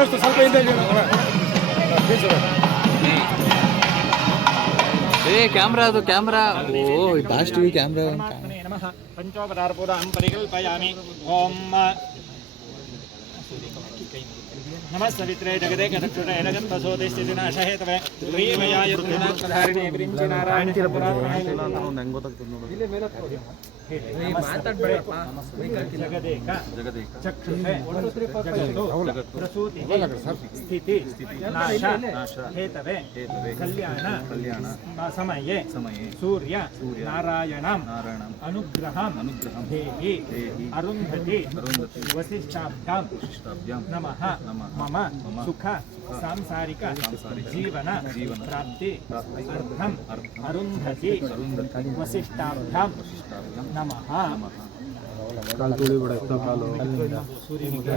ಕಾಣಿಸ್ತು ಸ್ವಲ್ಪ ಹಿಂದೆ. ಏ ಕ್ಯಾಮ್ರಾ ಅದು ಕ್ಯಾಮ್ರಾ. ಓ ಲಾಸ್ಟ್ ಟಿವಿ ಕ್ಯಾಮ್ರಾ ನಮಃ ಪಂಚೋಪಚಾರಪೂರ್ವಂ ಪರಿಕಲ್ಪಯಾಮಿ ಓಂ ಎಡಗತ್ವಸೋದಿಷ್ಟಿ ದಿನಾಶಹೇತವೆ ಪ್ರಿಯಮಯಾಯ ಧಾರಿಣಿ ವಿರಿಂಚಿ ನಾರಾಯಣ ಜಗದೇಕ ಚಕ್ಷುಷೆ, ಜಗತ್ತು, ಪ್ರಸೂತಿ, ಸ್ಥಿತಿ ಹೇತವೆ, ಕಲ್ಯಾಣ, ಸಮಯೇ, ಸೂರ್ಯ, ನಾರಾಯಣಂ, ಅನುಗ್ರಹ ಅರುಂಧತಿ, ವಸಿಷ್ಠಾಭ್ಯಾಂ, ನಮಃ ಮಮ ಸುಖ ಸಾಂಸಾರಿಕ ಜೀವನ ಪ್ರಾಪ್ತಿ ಅರ್ಥಂ ಅರುಂಧತಿ ವಸಿಷ್ಠಾಭ್ಯಾಂ ನಮಃ ಸೂರ್ಯನಿಗೆ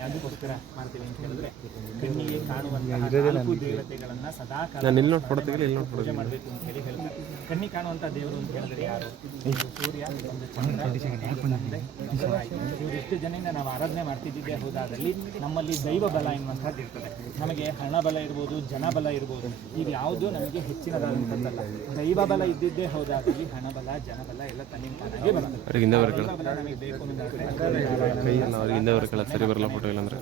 ಅದಕ್ಕೋಸ್ಕರ ಮಾಡ್ತೀವಿ ಅಂತ ಹೇಳಿದ್ರೆ ಕಣ್ಣಿಗೆ ಕಾಣುವಂತಹ ನಾಲ್ಕು ದೇವತೆಗಳನ್ನ ಸದಾ ಕಾಲ ಪೂಜೆ ಮಾಡಬೇಕು ಅಂತ ಹೇಳಿ ಹೇಳ್ತಾರೆ ಕಣ್ಣಿಗೆ ಕಾಣುವಂತ ದೇವರು ಅಂತ ಹೇಳಿದ್ರೆ ಯಾರು? ಸೂರ್ಯ ಒಂದು ಚಂದ್ರ ಜನರಿಂದ ನಾವು ಆರಾಧನೆ ಮಾಡ್ತಿದ್ದಿದ್ದೇ ಹೋದಾದಲ್ಲಿ ನಮ್ಮಲ್ಲಿ ದೈವ ಬಲ ಎನ್ನುವಂಥದ್ದು ಇರ್ತದೆ. ನಮಗೆ ಹಣ ಬಲ ಇರ್ಬೋದು ಜನ ಬಲ ಇರ್ಬೋದು ಇದು ಯಾವುದು ನಮಗೆ ಹೆಚ್ಚಿನದಾದಂಥದ್ದಲ್ಲ. ದೈವ ಬಲ ಇದ್ದಿದ್ದೇ ಹೋದಾದಲ್ಲಿ ಹಣ ಬಲ ಜನ ಬಲ ಎಲ್ಲ ತನ್ನಿಂದ ತಾನಾಗೇ ಬರ್ತದೆ ದೈವ ಅವ್ರಿಗೆ ಹಿಂದೆ ಅವ್ರ ಅಂತಾದ್ರೆ ಸರಿ ಬರಲ್ಲ ಫೋಟೋ ಇಲ್ಲಾಂದ್ರೆ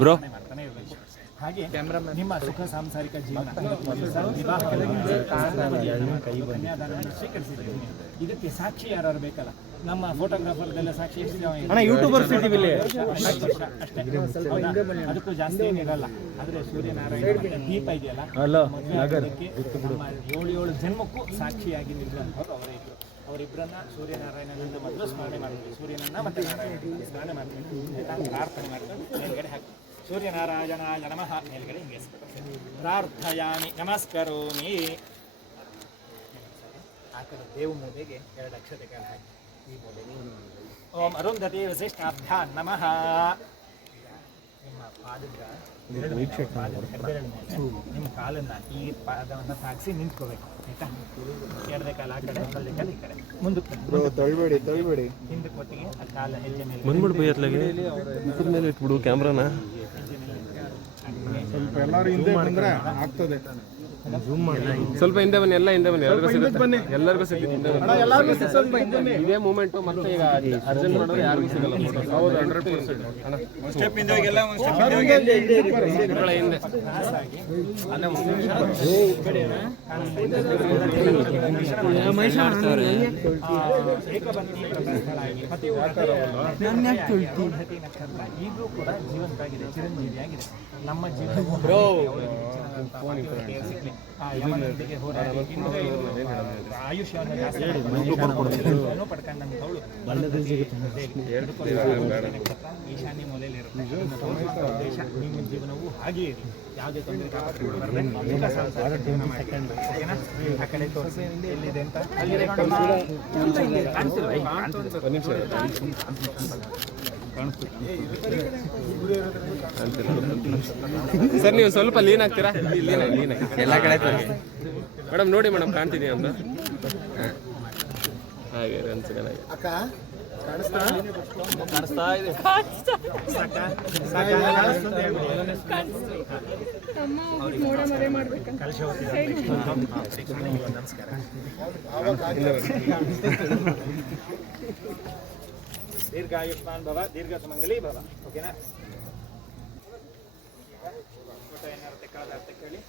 ಬ್ರೋ. ಹಾಗೆ ನಿಮ್ಮ ಸುಖ ಸಾಂಸಾರಿಕ ಜೀವನ. ಇದಕ್ಕೆ ಸಾಕ್ಷಿ ಯಾರು ಬೇಕಲ್ಲ? ನಮ್ಮ ಫೋಟೋಗ್ರಾಫರ್ದೆಲ್ಲ ಸಾಕ್ಷಿ ಜನ ಯೂಟ್ಯೂಬರ್ಸ್ ಇದ್ದೀವಿ ಇಲ್ಲಿ. ಅಷ್ಟೇ. ಅದಕ್ಕೂ ಜಾಸ್ತಿ ಏನಿರಲ್ಲ ಆದ್ರೆ ಸೂರ್ಯನಾರಾಯಣ ದೀಪ ಇದೆಯಲ್ಲ? ಮದುವೆ ಏಳು ಏಳು ಜನ್ಮಕ್ಕೂ ಸಾಕ್ಷಿಯಾಗಿ ನಿಲ್ಲ ಅವರೇ ಇದ್ರು. ಅವರಿಬ್ಬರನ್ನ ಸೂರ್ಯನಾರಾಯಣನಿಂದ ಮೊದಲು ಸ್ಮರಣೆ ಮಾಡಿದ್ವಿ ಸೂರ್ಯನನ್ನ ಮತ್ತೆ ನಾರಾಯಣ ಸ್ಮರಣೆ ಮಾಡ್ತೀವಿ ಆಯ್ತಾ? ಪ್ರಾರ್ಥನೆ ಮಾಡ್ಕೊಂಡು ಮೇಲ್ಗಡೆ ಹಾಕಿ ಸೂರ್ಯನಾರಾಯಣಾಯ ನಮಃ. ಮೇಲ್ಗಡೆ ಹಿಂಗೆ. ಪ್ರಾರ್ಥಯಾಮಿ ನಮಸ್ಕರೋಮಿ. ಆ ಕಡೆ ದೇವ ಮೂಲೆಗೆ ಎರಡು ಅಕ್ಷತೆಗಳು ಹಾಕಿ. ಈ ಮೂಲೆಗೆ ಓಂ ಅರುಂಧತಿ ವಸಿಷ್ಠಾಭ್ಯಾ ನಮಃ. ನಿಮ್ಮ ಪಾದದ ನಿಮ್ಮ ಕಾಲನ್ನ ಈ ಪಾದವನ್ನ ಸಾಕ್ಷಿ ನಿಂತ್ಕೋಬೇಕು. ಆಯ್ತಾ? ಕಾಲ ಆ ಕಡೆ ಬಲದ ಕಾಲ ಈ ಕಡೆ. ಮುಂದಕ್ಕೆ ತಳ್ಬೇಡಿ ತಳ್ಬೇಡಿ. ಹಿಂದಕ್ಕೆ ಒಟ್ಟಿಗೆ ಆ ಕಾಲ ಹೆಜ್ಜೆ ಮೇಲೆ. ಬಂದ್ಬಿಡು ಬೈ ಅತ್ಲಾಗೆ ಮುಖದ ಮೇಲೆ ಇಟ್ಬಿಡು ಕ್ಯಾಮ್ರಾನ. ಸ್ವಲ್ಪ ಎಲ್ಲರೂ ಹಿಂದೆ ಬಂದ್ರೆ ಆಗ್ತದೆ. ಸ್ವಲ್ಪ ಹಿಂದೆ ಬನ್ನಿ ಎಲ್ಲ ಹಿಂದೆ ಬನ್ನಿ. ಎಲ್ಲರಿಗೂ ಸಿಗುತ್ತೆ ಎಲ್ಲರಿಗೂ ಸಿಗುತ್ತೆ ಹಿಂದೆ ಬನ್ನಿ. ಎಲ್ಲಾರ್ಗೂ ಸ್ವಲ್ಪ ಹಿಂದೆ ಬನ್ನಿ. ಇದೇ ಮೂಮೆಂಟ್ ಮತ್ತೆ ಈಗ ಅರ್ಜೆಂಟ್ ಮಾಡಿದ್ರೆ ಯಾರಿಗೂ ಸಿಗಲ್ಲ. ಹೌದು ಹಂಡ್ರೆಡ್ ಪರ್ಸೆಂಟ್. ಹಿಂದೆ ಈಗಲೂ ಕೂಡ ಜೀವಂತಾಗಿದೆ ಚಿರಂಜೀವಿಯಾಗಿದೆ ನಮ್ಮ ಆಗಿದೆ ಸಿಗ್ಲಿ. ಆ ಯಮನೊಂದಿಗೆ ಹೋರಾಡಿ ಆಯುಷ್ಯವನ್ನು ಜಾಸ್ತಿ ಈಶಾನ್ಯ ಮೂಲೆಯಲ್ಲಿ ಇರುತ್ತೆ. ಉದ್ದೇಶ ನಿಮ್ಮ ಜೀವನವು ಹಾಗೆ ಇರಿ ಯಾವುದೇ ತೊಂದರೆ? ಆ ಕಡೆ ತೋರಿಸಿ. ಎಲ್ಲಿದೆ ಅಂತ? ಅಲ್ಲಿ ಸರ್ ನೀವು ಸ್ವಲ್ಪ ಲೀನ್ ಆಗ್ತೀರಾ? ಲೀನ್ ಲೀನ್ ಎಲ್ಲ ಕಡೆ ಮೇಡಮ್ ನೋಡಿ ಮೇಡಮ್ ಕಾಣ್ತೀನಿ ಅಂತ. ಹಾಗೆ ಒಂದು ಅಕ್ಕ ಕಾಣಿಸ್ತಾ? ಇದೆ. ನಮಸ್ಕಾರ ದೀರ್ಘಾಯುಷ್ಮಾನ್ ಭವ ದೀರ್ಘ ಸುಮಂಗಲಿ ಭವ ಓಕೆನಾ ಏನಾರು ಅರ್ಥ ತೆಕ್ಕೊಳ್ಳಿ